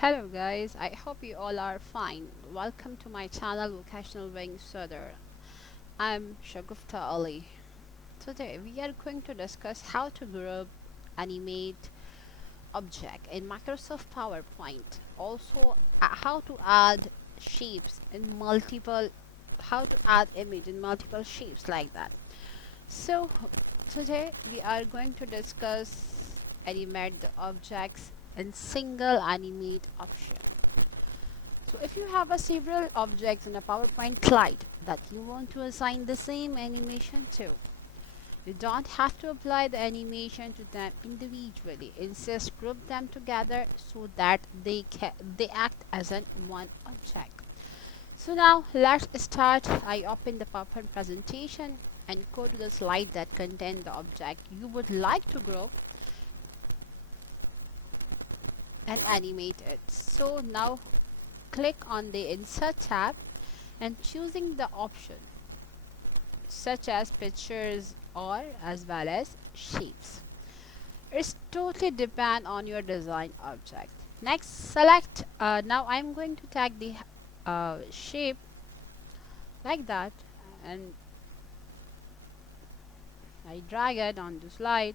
Hello guys, I hope you all are fine. Welcome to my channel Vocational Wings Further. I'm Shagufta Ali. Today we are going to discuss how to group, animate object in Microsoft PowerPoint. Also how to add shapes in multiple how to add image in multiple shapes like that. So today we are going to discuss animate the objects in single animate option. So if you have a several objects in a PowerPoint slide that you want to assign the same animation to, you don't have to apply the animation to them individually. Instead, group them together so that they act as one object. So now let's start. I open the PowerPoint presentation and go to the slide that contain the object you would like to group and animate it. So now click on the Insert tab and choosing the option such as pictures or as well as shapes. It's totally depend on your design object. Next select now I'm going to tag the shape like that, and I drag it on the slide.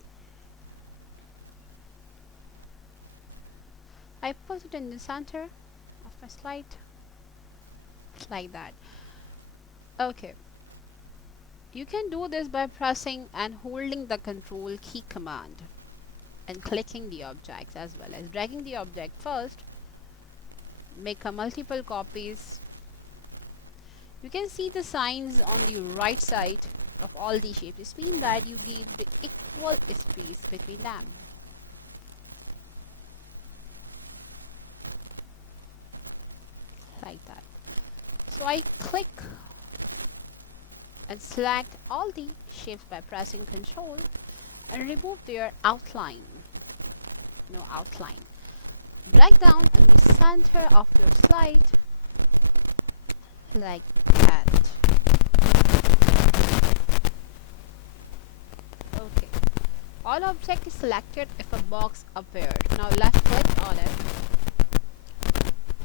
I put it in the center of my slide like that. Okay, you can do this by pressing and holding the control key command and clicking the objects as well as dragging the object first. Make a multiple copies. You can see the signs on the right side of all the shapes. This means that you give the equal space between them. Like that. So I click and select all the shapes by pressing Control and remove their outline. No outline. Drag down in the center of your slide like that. Okay. All object is selected if a box appears. Now left click on it.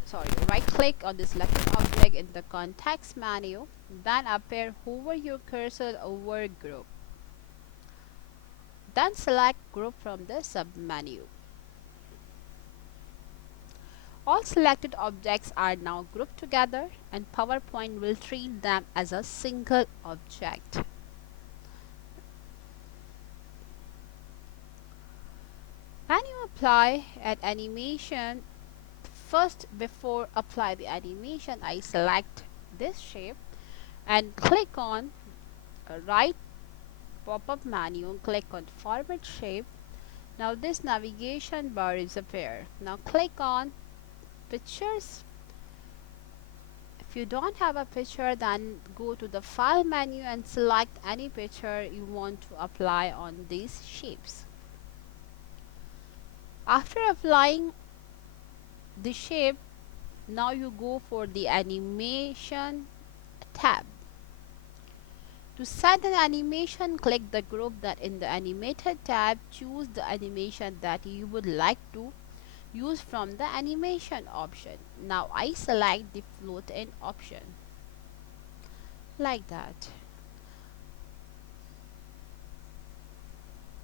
Sorry, right click on the selected object in the context menu. Then hover your cursor over group. Then select group from the sub menu. All selected objects are now grouped together and PowerPoint will treat them as a single object. When you apply an animation, first before apply the animation, I select this shape and click on a right pop-up menu and click on format shape. Now this navigation bar is appear. Now click on pictures. If you don't have a picture, then go to the file menu and select any picture you want to apply on these shapes. After applying the shape, now you go for the animation tab. To set an animation, click the group that in the animated tab, choose the animation that you would like to use from the animation option. Now I select the float in option like that.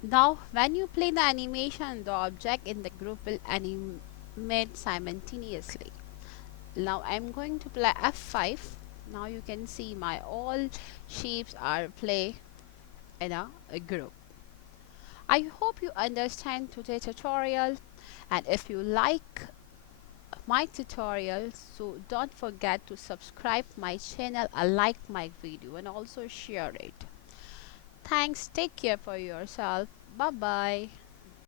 Now when you play the animation, the object in the group will animate simultaneously. Now I'm going to play F5. Now you can see my all shapes are play in a group. I hope you understand today's tutorial, and if you like my tutorial, so don't forget to subscribe my channel and like my video and also share it. Thanks, take care for yourself. Bye bye.